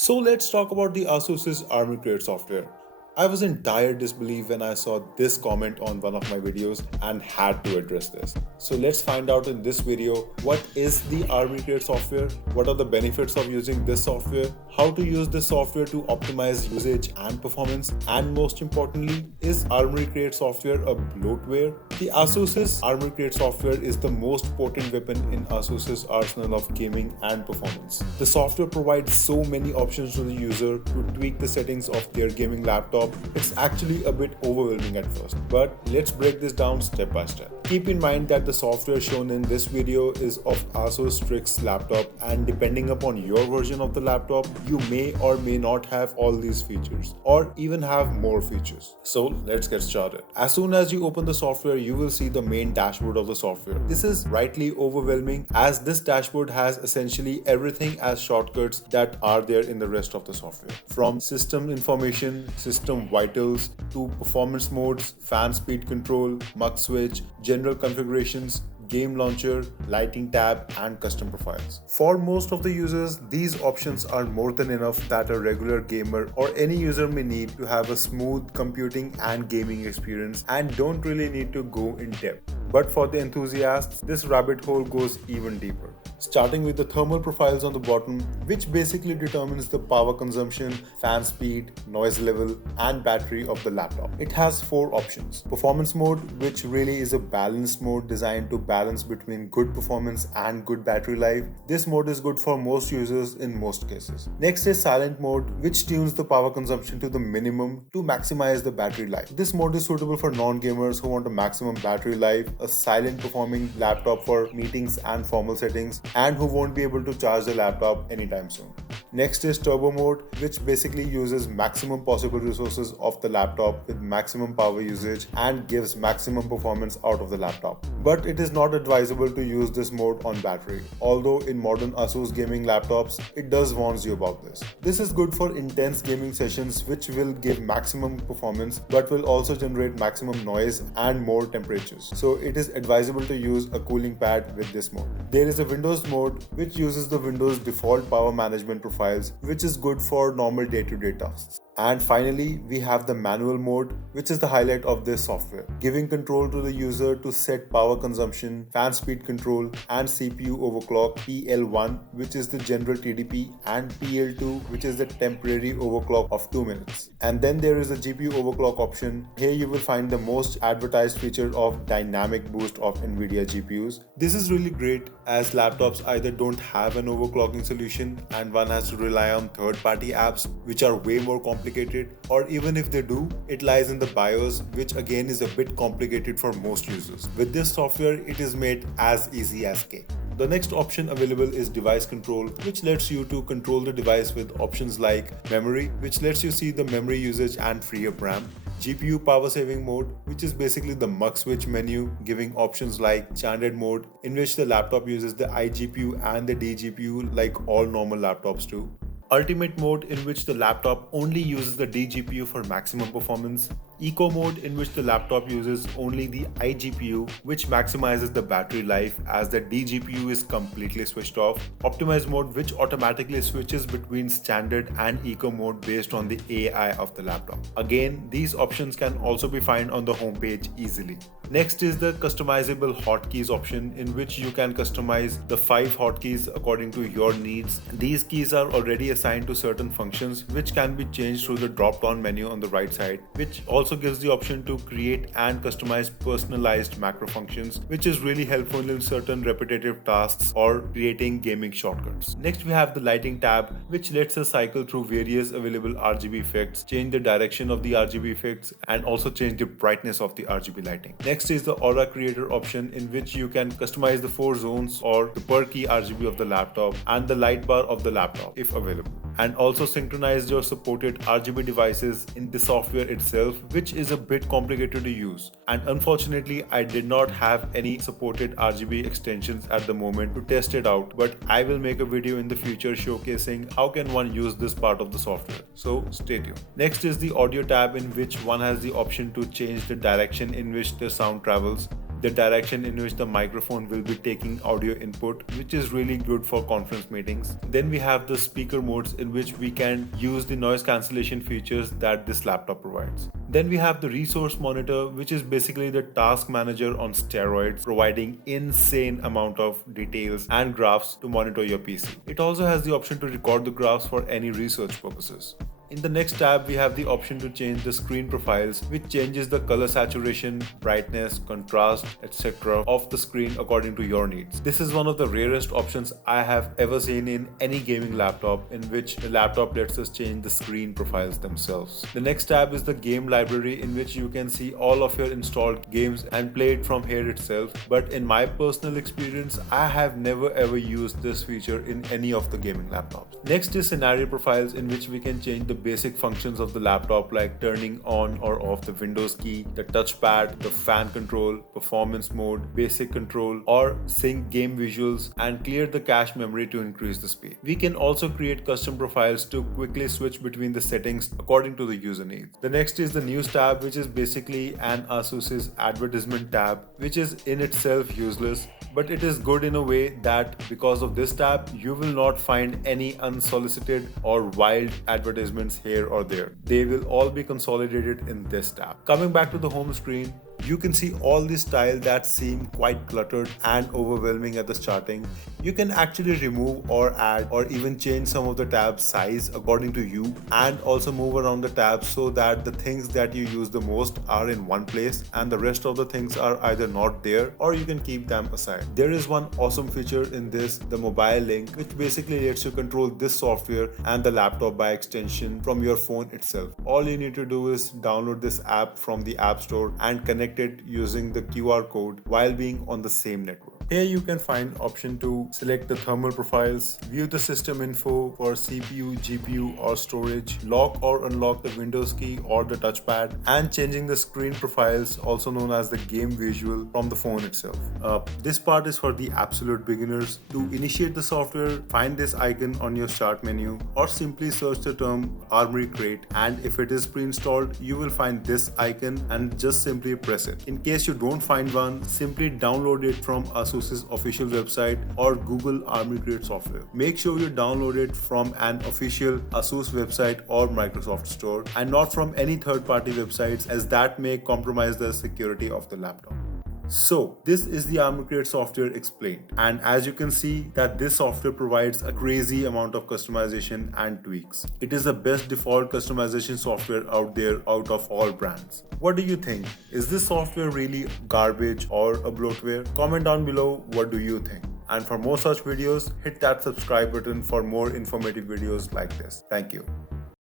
So let's talk about the Asus's Armoury Crate software. I was in dire disbelief when I saw this comment on one of my videos and had to address this. So let's find out in this video what is the Armoury Crate software, what are the benefits of using this software, how to use this software to optimize usage and performance, and most importantly, is Armoury Crate software a bloatware? The Asus's Armoury Crate software is the most potent weapon in Asus's arsenal of gaming and performance. The software provides so many options to the user to tweak the settings of their gaming laptop. It's actually a bit overwhelming at first, but let's break this down step by step. Keep in mind that the software shown in this video is of Asus Strig laptop, and depending upon your version of the laptop, you may or may not have all these features or even have more features. So let's get started. As soon as you open the software, you will see the main dashboard of the software. This is rightly overwhelming as this dashboard has essentially everything as shortcuts that are there in the rest of the software. From system information, system vitals to performance modes, fan speed control, Mux Switch, general configurations, game launcher, lighting tab, and custom profiles. For most of the users, these options are more than enough that a regular gamer or any user may need to have a smooth computing and gaming experience and don't really need to go in depth. But for the enthusiasts, this rabbit hole goes even deeper. Starting with the thermal profiles on the bottom, which basically determines the power consumption, fan speed, noise level, and battery of the laptop. It has 4 options. Performance mode, which really is a balanced mode designed to balance between good performance and good battery life. This mode is good for most users in most cases. Next is silent mode, which tunes the power consumption to the minimum to maximize the battery life. This mode is suitable for non-gamers who want a maximum battery life, a silent performing laptop for meetings and formal settings, and who won't be able to charge the laptop anytime soon. Next is turbo mode, which basically uses maximum possible resources of the laptop with maximum power usage and gives maximum performance out of the laptop. But it is not advisable to use this mode on battery, although in modern Asus gaming laptops, it does warn you about this. This is good for intense gaming sessions which will give maximum performance but will also generate maximum noise and more temperatures. So it is advisable to use a cooling pad with this mode. There is a Windows mode which uses the Windows default power management profiles, which is good for normal day-to-day tasks. And finally, we have the manual mode, which is the highlight of this software, giving control to the user to set power consumption, fan speed control, and CPU overclock PL1, which is the general TDP, and PL2, which is the temporary overclock of 2 minutes. And then there is a GPU overclock option. Here you will find the most advertised feature of dynamic boost of NVIDIA GPUs. This is really great as laptops either don't have an overclocking solution and one has to rely on third-party apps which are way more complicated, or even if they do, it lies in the BIOS, which again is a bit complicated for most users. With this software, it is made as easy as cake. The next option available is device control, which lets you to control the device with options like memory, which lets you see the memory usage and free up RAM. GPU power saving mode, which is basically the Mux Switch menu, giving options like standard mode, in which the laptop uses the iGPU and the dGPU like all normal laptops do. Ultimate mode, in which the laptop only uses the dGPU for maximum performance. Eco mode, in which the laptop uses only the iGPU, which maximizes the battery life as the dGPU is completely switched off. Optimize mode, which automatically switches between standard and eco mode based on the AI of the laptop. Again, these options can also be found on the homepage easily. Next is the customizable hotkeys option, in which you can customize the 5 hotkeys according to your needs. These keys are already assigned to certain functions which can be changed through the drop-down menu on the right side, which also gives the option to create and customize personalized macro functions, which is really helpful in certain repetitive tasks or creating gaming shortcuts. Next, we have the lighting tab, which lets us cycle through various available RGB effects, change the direction of the RGB effects, and also change the brightness of the RGB lighting. Next is the Aura Creator option, in which you can customize the 4 zones or the per key RGB of the laptop and the light bar of the laptop if available, and also synchronize your supported RGB devices in the software itself, which is a bit complicated to use. And unfortunately, I did not have any supported RGB extensions at the moment to test it out, but I will make a video in the future showcasing how can one use this part of the software. So stay tuned. Next is the audio tab, in which one has the option to change the direction in which the sound travels. the direction in which the microphone will be taking audio input, which is really good for conference meetings. Then we have the speaker modes in which we can use the noise cancellation features that this laptop provides. Then we have the resource monitor, which is basically the task manager on steroids, providing insane amount of details and graphs to monitor your PC. It also has the option to record the graphs for any research purposes. In the next tab, we have the option to change the screen profiles, which changes the color saturation, brightness, contrast, etc. of the screen according to your needs. This is one of the rarest options I have ever seen in any gaming laptop, in which the laptop lets us change the screen profiles themselves. The next tab is the game library, in which you can see all of your installed games and play it from here itself. But in my personal experience, I have never ever used this feature in any of the gaming laptops. Next is scenario profiles, in which we can change the basic functions of the laptop, like turning on or off the Windows key, the touchpad, the fan control, performance mode, basic control, or sync game visuals and clear the cache memory to increase the speed. We can also create custom profiles to quickly switch between the settings according to the user needs. The next is the news tab, which is basically an Asus's advertisement tab, which is in itself useless, but it is good in a way that because of this tab, you will not find any unsolicited or wild advertisements here or there. They will all be consolidated in this tab. Coming back to the home screen, you can see all these tiles that seem quite cluttered and overwhelming at the starting. You can actually remove or add or even change some of the tab size according to you, and also move around the tabs so that the things that you use the most are in one place and the rest of the things are either not there, or you can keep them aside. There is one awesome feature in this, the mobile link, which basically lets you control this software and the laptop by extension from your phone itself. All you need to do is download this app from the App Store and connect it using the QR code while being on the same network. Here you can find option to select the thermal profiles, view the system info for CPU, GPU or storage, lock or unlock the Windows key or the touchpad, and changing the screen profiles, also known as the game visual, from the phone itself. This part is for the absolute beginners. To initiate the software, find this icon on your start menu or simply search the term Armoury Crate, and if it is pre-installed, you will find this icon and just simply press it. In case you don't find one, simply download it from Asus's official website or Google Armoury Crate software. Make sure you download it from an official Asus website or Microsoft store, and not from any third-party websites, as that may compromise the security of the laptop. So this is the Armoury Crate software explained, and as you can see that this software provides a crazy amount of customization and tweaks. It is the best default customization software out there out of all brands. What do you think? Is this software really garbage or a bloatware? Comment down below, what do you think? And for more such videos, hit that subscribe button for more informative videos like this. Thank you.